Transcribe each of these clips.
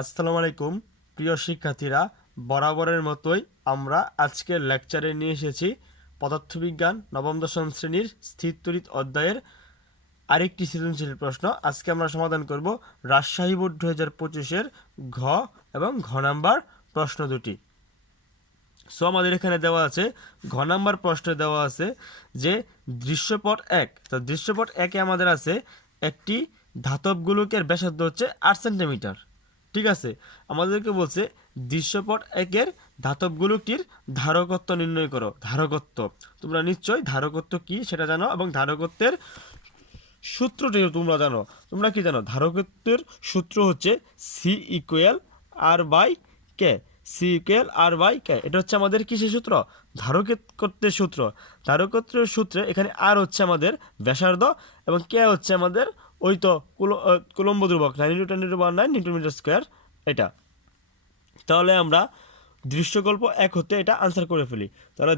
আসসালামু আলাইকুম প্রিয় শিক্ষার্থীরা, বরাবরের মতোই আমরা আজকের লেকচারে নিয়ে এসেছি পদার্থবিজ্ঞান নবম দশম শ্রেণীর স্থির তড়িৎ অধ্যায়ের আরেকটি সৃজনশীল প্রশ্ন। আজকে আমরা সমাধান করব রাজশাহী বোর্ড 2025-এর ঘ এবং ঘ নাম্বার প্রশ্ন দুটি। সো আমাদের এখানে দেওয়া আছে ঘ নাম্বার প্রশ্নে দেওয়া আছে যে দৃশ্যপট 1। তো দৃশ্যপট 1-এ আমাদের আছে একটি ধাতব গোলকের ব্যাসার্ধ হচ্ছে 8 সেন্টিমিটার। ঠিক আছে, আমাদেরকে বলছে দৃশ্যপট 1-এর ধাতব গোলকটির ধারকত্ব নির্ণয় করো। ধারকত্ব তোমরা নিশ্চয়ই ধারকত্ব কি সেটা জানো, এবং ধারকত্বের সূত্রটি তোমরা জানো। তোমরা কি জানো? ধারকত্বের সূত্র হচ্ছে C equal R by K. C equal R by K, এটা হচ্ছে আমাদের কিসের সূত্র? ধারকত্বের সূত্র। ধারকত্বের সূত্রে এখানে আর হচ্ছে আমাদের ব্যাসার্ধ এবং কে হচ্ছে আমাদের ওই তো কুলম্ব ধ্রুবক 9 নিউটন মিটার স্কোয়ার এটা। তাহলে আমরা দৃশ্যকল্প 1 হতে এটা আনসার করে ফেলি। তাহলে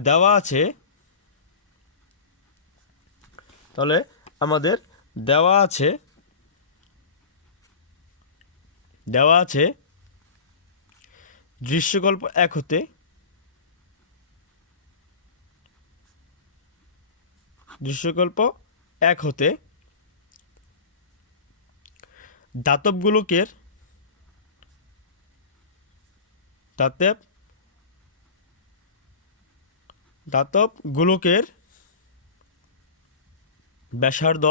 আমাদের দেওয়া আছে দৃশ্যকল্প 1 হতে ধাতব গোলকের ব্যাসার্ধ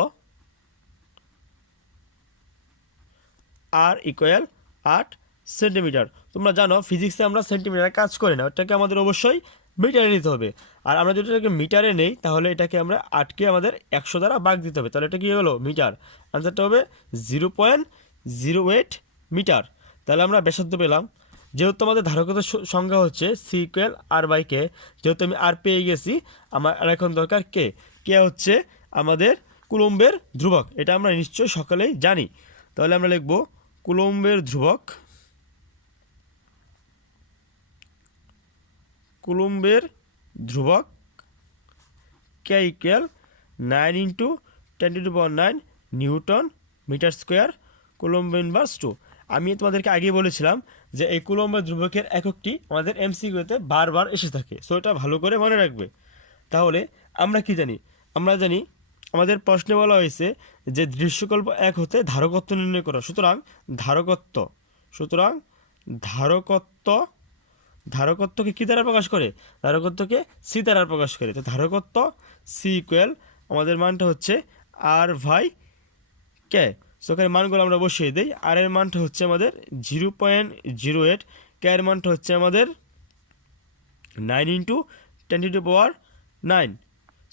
আর ইকুয়াল 8 সেন্টিমিটার। তোমরা জানো ফিজিক্সে আমরা সেন্টিমিটারে কাজ করি না, ওটাকে আমাদের অবশ্যই মিটারে নিতে হবে। আর আমরা যদি এটাকে মিটারে নেই তাহলে এটাকে আমরা 8কে আমাদের 100 দ্বারা ভাগ দিতে হবে। তাহলে এটা কী হলো? মিটার। আনসারটা হবে 0.08 মিটার। তাহলে আমরা ব্যাসার্ধ পেলাম। যেহেতু আমাদের ধারকত্বের সংখ্যা হচ্ছে সি ইকুয়াল আর বাই কে, যেহেতু আমি আর পেয়ে গেছি, আমার আর এখন দরকার কে। কে হচ্ছে আমাদের কুলম্বের ধ্রুবক, এটা আমরা নিশ্চয়ই সকলেই জানি। তাহলে আমরা লিখব কুলম্বের ধ্রুবক K equal 9 × 10⁹ newton metre square coulomb inverse 2। আমি তোমাদেরকে আগেই বলেছিলাম যে এই কুলম্বের ধ্রুবকের এককটি আমাদের এমসিকিউতে বারবার এসে থাকে, সো এটা ভালো করে মনে রাখবে। তাহলে আমরা কি জানি? আমরা জানি আমাদের প্রশ্নে বলা হয়েছে যে দৃশ্যকল্প 1 হতে ধারকত্ব নির্ণয় করো। সুতরাং ধারকত্বকে কি দ্বারা প্রকাশ করে? ধারকত্বকে সি দ্বারা প্রকাশ করে। তো ধারকত্ব সি ইকুয়াল আমাদের মানটা হচ্ছে আর বাই কে। সো এখানে মানগুলো আমরা বসিয়ে দিই। আর এর মানটা হচ্ছে আমাদের 0.08, কে এর মানটা হচ্ছে আমাদের 9 × 10⁹ 9।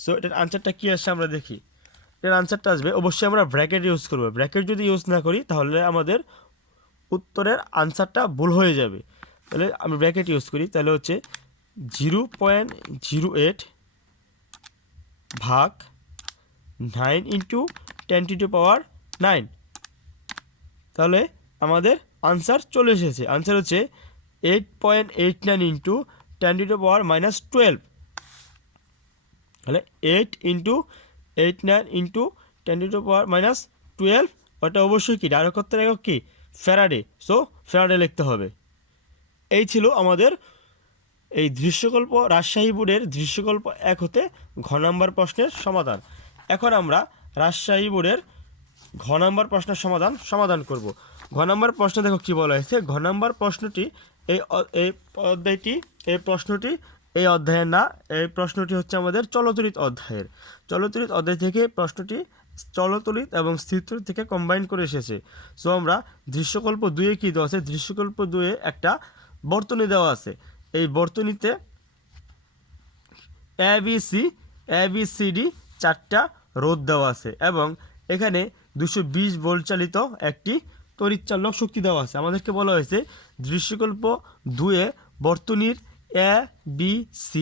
সো এটার আনসারটা কী আসছে আমরা দেখি। এর আনসারটা আসবে, অবশ্যই আমরা ব্র্যাকেট ইউজ করব। ব্র্যাকেট যদি ইউজ না করি তাহলে আমাদের উত্তরের আনসারটা ভুল হয়ে যাবে। তাহলে আমরা ব্র্যাকেট ইউজ করি, তাহলে হচ্ছে 0.08 ভাগ 9 × 10⁹9। তাহলে আমাদের আনসার চলে এসেছে। আনসার হচ্ছে 8.89 × 10⁻⁻12। তাহলে 8 × 89 × 10⁻⁻12, ওটা অবশ্যই কি ধারকত্বের একক কি? ফ্যারাডে। সো ফ্যারাডে লিখতে হবে। এই ছিল আমাদের এই রাজশাহী বোর্ডের দৃশ্যকল্প 1 হতে ঘ নাম্বার প্রশ্নের সমাধান। এখন আমরা রাজশাহী বোর্ডের ঘ নাম্বার প্রশ্নের সমাধান করব। ঘ নাম্বার প্রশ্ন দেখো কি বলা হয়েছে। ঘ নাম্বার প্রশ্নটি এই অধ্যায়ের না, এই প্রশ্নটি হচ্ছে আমাদের চলতরিৎ অধ্যায়ের। চলতরিৎ অধ্যায় থেকে প্রশ্নটি চলতরিৎ এবং স্থিরতরিৎ থেকে কম্বাইন করে এসেছে। সো আমরা দৃশ্যকল্প 2-এ কী দেওয়া আছে? দৃশ্যকল্প 2-এ একটা বর্তনী দেওয়া আছে। এই বর্তনীতে ABCD 4টা রোধ দেওয়া আছে এবং এখানে 220 ভোল্ট চালিত একটি তড়িৎচালক শক্তি দেওয়া আছে। আমাদেরকে বলা হয়েছে দৃশ্যকল্প 2-এ বর্তনীর ABC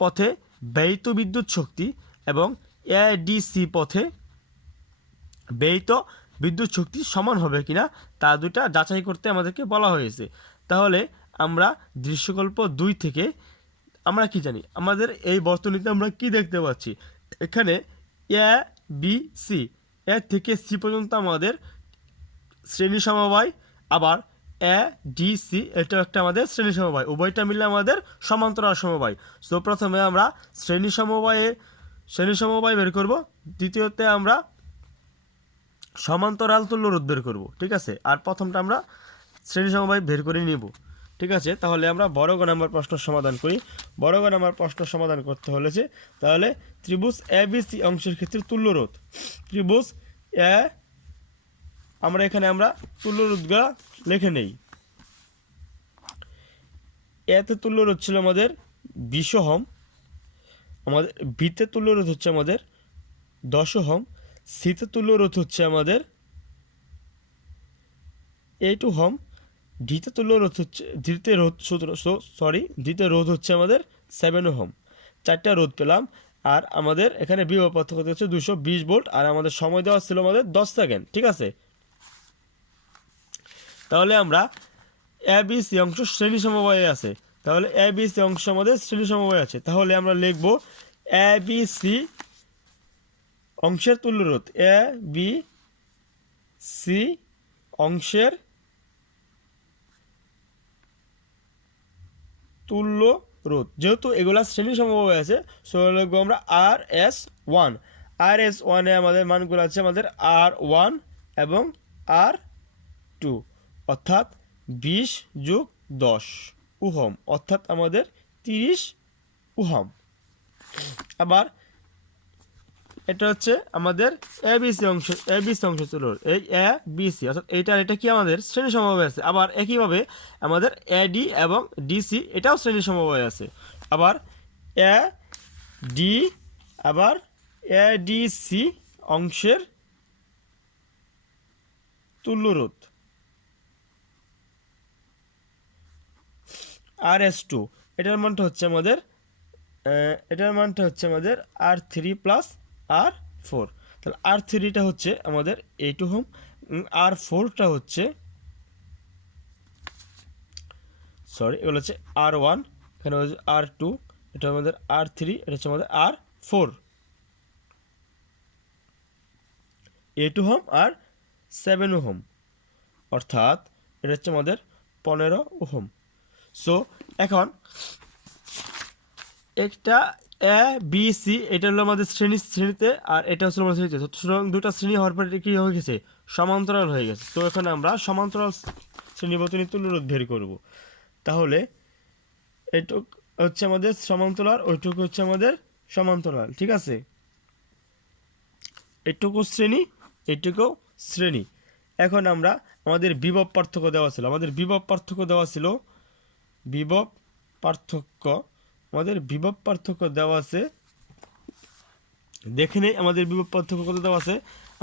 পথে ব্যয়িত বিদ্যুৎ শক্তি এবং ADC পথে ব্যয়িত বিদ্যুৎ শক্তি সমান হবে কিনা তা দুটা যাচাই করতে আমাদেরকে বলা হয়েছে। তাহলে আমরা দৃশ্যকল্প 2 থেকে আমরা কি জানি? আমাদের এই বর্তনীতে আমরা কি দেখতে পাচ্ছি? এখানে ABC, এ থেকে সি পর্যন্ত আমাদের শ্রেণী সমবায়, আবার এ ডি সি এটা একটা আমাদের শ্রেণী সমবায়, উভয়টা মিলে আমাদের সমান্তরাল সমবায়। সো প্রথমে আমরা শ্রেণী সমবায় বের করব, দ্বিতীয়তে আমরা সমান্তরাল তুল্য রোধ বের করব, ঠিক আছে। আর প্রথমটা আমরা শ্রেণী সমবায় বের করে নিব, ঠিক আছে। তাহলে আমরা বড় গ নাম্বার প্রশ্ন সমাধান করি। বড় গ নাম্বার প্রশ্ন সমাধান করতে হলে তাহলে ত্রিভুজ এ বি সি অংশের ক্ষেত্রে তুল্য রোধ, ত্রিভুজ এ আমরা এখানে তুল্য রোধগুলো লিখে নেই। এতে তুল্য রোধ ছিল আমাদের 20 ওহম, আমাদের বিতে তুল্য রোধ হচ্ছে আমাদের 10 ওহম, সিতে তুল্য রোধ হচ্ছে আমাদের 8 ওহম, ডিতে তুল্য রোধ হচ্ছে দ্বিতীয় রোধ হচ্ছে আমাদের 7 ওহম। 4টা রোধ পেলাম। আর আমাদের এখানে বিভব পার্থক্য হচ্ছে 220 ভোল্ট, আর আমাদের সময় দেওয়া ছিল আমাদের 10 সেকেন্ড, ঠিক আছে। তাহলে আমরা এ বি সি অংশ শ্রেণী সমবায়ে আছে, তাহলে এ বি সি অংশ আমাদের শ্রেণী সমবায় আছে। তাহলে আমরা লিখব এ বি সি অংশের তুল্য রোধ, এ বি সি অংশের তুল্য রোধ। যেহেতু এগুলা শ্রেণী সমবায় আছে, সো লিখবো আমরা RS1। RS1 এ আমাদের মানগুলো আছে আমাদের R1 এবং R2, অর্থাৎ 20 যোগ 10 ওহম, অর্থাৎ আমাদের 30 ওহম। আবার এটা হচ্ছে আমাদের এবিসি অংশ তুল্য রোধ, এই এ বি সি অর্থাৎ এটা কি আমাদের শ্রেণী সমবায় আছে। আবার একইভাবে আমাদের এডি এবং ডিসি এটাও শ্রেণী সমবায় আছে। আবার এ ডি আবার এডিসি অংশের তুল্য রোধ RS2, এটার মানটা হচ্ছে আমাদের R3 প্লাস R4। তাহলে R3টা হচ্ছে আমাদের 8 ওহম, R4টা হচ্ছে এগুলো হচ্ছে R1, এখানে হচ্ছে R2, এটা আমাদের R3, এটা হচ্ছে আমাদের R4, 8 ওহম আর 7 ওহম, অর্থাৎ এটা হচ্ছে আমাদের 15 ওহম। সো এখন একটা এ বি সি এটা হলো আমাদের শ্রেণীতে, আর এটা হচ্ছে আমাদের শ্রেণীতে। সুতরাং দুটা শ্রেণী হওয়ার পরে কি হয়ে গেছে, সমান্তরাল হয়ে গেছে। তো এখানে আমরা সমান্তরাল শ্রেণীবর্তনী তুল্য রোধ বের করব। তাহলে এইটুক হচ্ছে আমাদের সমান্তরাল, ওইটুকু হচ্ছে আমাদের সমান্তরাল, ঠিক আছে। এইটুকু শ্রেণী, এইটুকু শ্রেণী। এখন আমরা আমাদের বিভব পার্থক্য দেওয়া ছিল, বিভব পার্থক্য দেওয়া আছে। দেখে নেই আমাদের বিভব পার্থক্য কত দেওয়া আছে।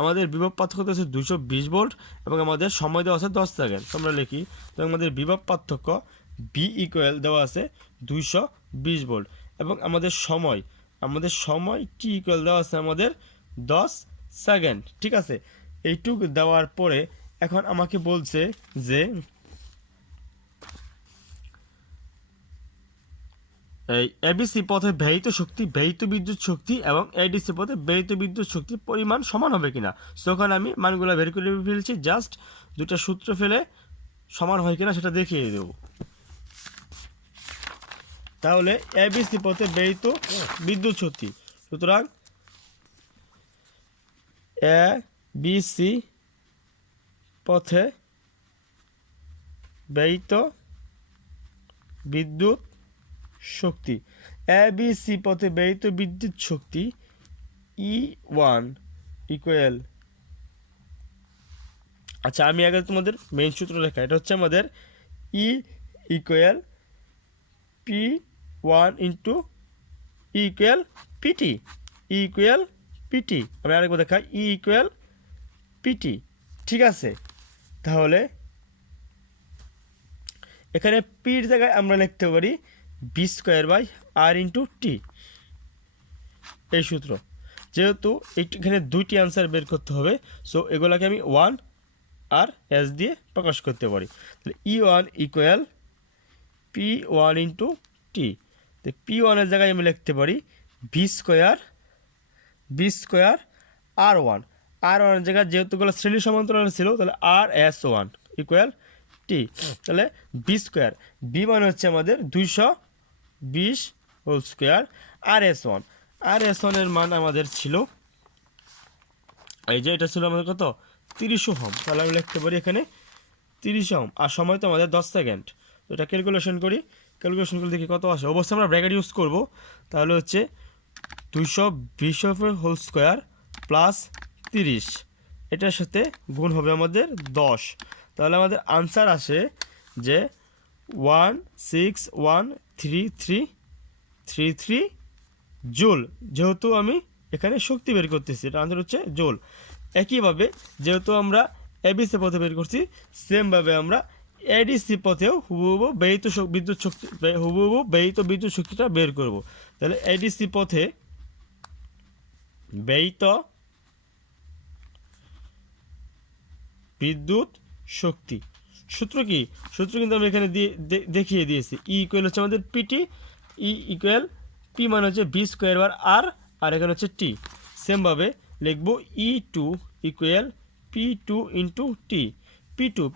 আমাদের বিভব পার্থক্য দেওয়া আছে 220 ভোল্ট এবং আমাদের সময় দেওয়া আছে 10 সেকেন্ড। আমরা লিখি, তো আমাদের বিভব পার্থক্য বি ইকুয়াল দেওয়া আছে 220 ভোল্ট এবং আমাদের সময় টি ইকুয়াল দেওয়া আছে আমাদের 10 সেকেন্ড, ঠিক আছে। এইটুকু দেওয়ার পরে এখন আমাকে বলছে যে এই এবিসি পথে ব্যয়িত বিদ্যুৎ শক্তি এবং এডিসি পথে ব্যয়িত বিদ্যুৎ শক্তির পরিমাণ সমান হবে কিনা। তখন আমি মানগুলো বের করে ফেলছি, জাস্ট দুটা সূত্র ফেলে সমান হয় কিনা সেটা দেখিয়ে দেব। তাহলে এবিসি পথে ব্যয়িত বিদ্যুৎ শক্তি, সুতরাং এবিসি পথে ব্যয়িত বিদ্যুৎ শক্তি, এবিসি পথে ব্যয়িত বিদ্যুৎ শক্তি E1 ইকুয়াল, আচ্ছা আমি আগে তোমাদের মেইন সূত্র লেখা, এটা হচ্ছে আমাদের E equal P1 into E equal PT, আমি আরেকবার দেখাই, E ইকুয়াল পিটি, ঠিক আছে। তাহলে এখানে পির জায়গায় আমরা লিখতে পারি B²/R ইন্টু টি, এই সূত্র। যেহেতু এখানে দুইটি আনসার বের করতে হবে, সো এগুলোকে আমি 1 আর এস দিয়ে প্রকাশ করতে পারি। তাহলে E1 equal P1 into T, তো P1 এর জায়গায় আমি লিখতে পারি B² R1 এর জায়গায় যেহেতু শ্রেণী সমান্তরাল ছিল, তাহলে RS1 ইকুয়াল টি, তাহলে বি স্কোয়ার, বি মানে হচ্ছে আমাদের 220 হোল স্কোয়ার, আর এস ওয়ান, আর এস ওয়ানের মান আমাদের ছিল এই যে এটা ছিল আমাদের কত 30 ওহম, তাহলে আমি লিখতে পারি এখানে 30 ওহম, আর সময় তো আমাদের 10 সেকেন্ড। তো এটা ক্যালকুলেশন করি, ক্যালকুলেশন করে দেখি কত আসে। অবশ্যই আমরা ব্র্যাকেট ইউজ করব, তাহলে হচ্ছে 220 হোল স্কোয়ার প্লাস 30, এটার সাথে গুণ হবে আমাদের 10, তাহলে আমাদের আনসার আসে যে 1613333 জুল। যেহেতু আমি এখানে শক্তি বের করতেছি, এটা আনসার হচ্ছে জুল। একইভাবে যেহেতু আমরা এবিসি পথে বের করছি, সেমভাবে আমরা এডিসি পথেও হুবহু ব্যয়িত বিদ্যুৎ শক্তিটা বের করব। তাহলে এডিসি পথে ব্যয়িত বিদ্যুৎ শক্তি সূত্র কি? সূত্র কিন্তু আমি এখানে দেখিয়ে দিয়েছি। ই ইকুয়াল হচ্ছে আমাদের পিটি, ই ইকুয়াল পি মানে হচ্ছে বি স্কোয়ার বার আর, আর এখানে হচ্ছে টি। সেমভাবে লিখবো E two equal P two into T,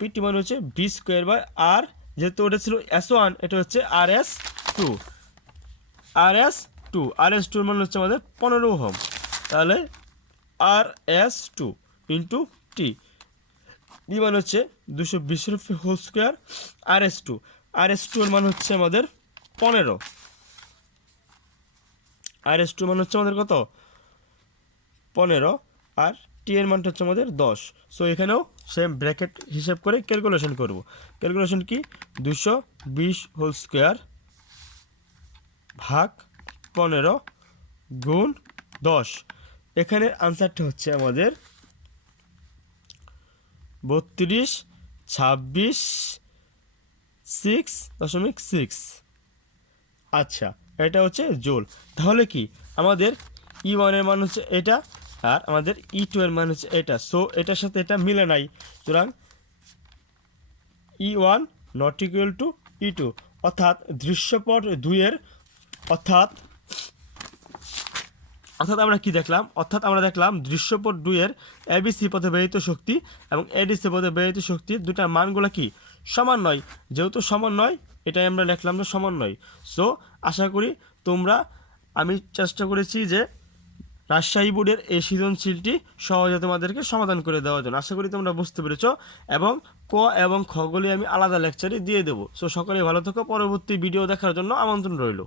PT মানে হচ্ছে বি স্কোয়ার বার আর, যেহেতু ওটা ছিল এস ওয়ান, এটা হচ্ছে আর এস টু, আর এস টুর মানে হচ্ছে আমাদের 15 ওহম, তাহলে আর এস টু ইন্টু টি, বি মানে হচ্ছে 220 হোল স্কোয়ার, আর এস টু এর মান হচ্ছে আমাদের 15, আর এস টু মান হচ্ছে আমাদের কত 15, আর টি এর মানটা হচ্ছে আমাদের 10। সো এখানেও সেম ব্র্যাকেট হিসাব করে ক্যালকুলেশন করব। ক্যালকুলেশন কি 220 হোল স্কোয়ার ভাগ 15 গুণ 10, এখানের আনসারটা হচ্ছে আমাদের 32.6.6। আচ্ছা, এটা হচ্ছে জোল। তাহলে কি আমাদের ই ওয়ানের মান হচ্ছে এটা, আর আমাদের ই টু এর মান হচ্ছে এটা। সো এটার সাথে এটা মিলে নাই, সুতরাং E one not equal to E two, অর্থাৎ দৃশ্যপট 2-এর অর্থাৎ আমরা কি দেখলাম? অর্থাৎ আমরা দেখলাম দৃশ্যপট 2-এর এবিসি পথে ব্যয়িত শক্তি এবং এডিসি পথে ব্যয়িত শক্তির দুটার মানগুলো কি সমান নয়। যেহেতু সমান নয়, এটাই আমরা লিখলাম যে সমান নয়। সো আশা করি তোমরা, আমি চেষ্টা করেছি যে রাজশাহী বোর্ডের এই সৃজনশীলটি সহজে তোমাদেরকে সমাধান করে দেওয়ার জন্য। আশা করি তোমরা বুঝতে পেরেছো, এবং ক এবং খগুলি আমি আলাদা লেকচারে দিয়ে দেবো। সো সকলেই ভালো থেকো, পরবর্তী ভিডিও দেখার জন্য আমন্ত্রণ রইল।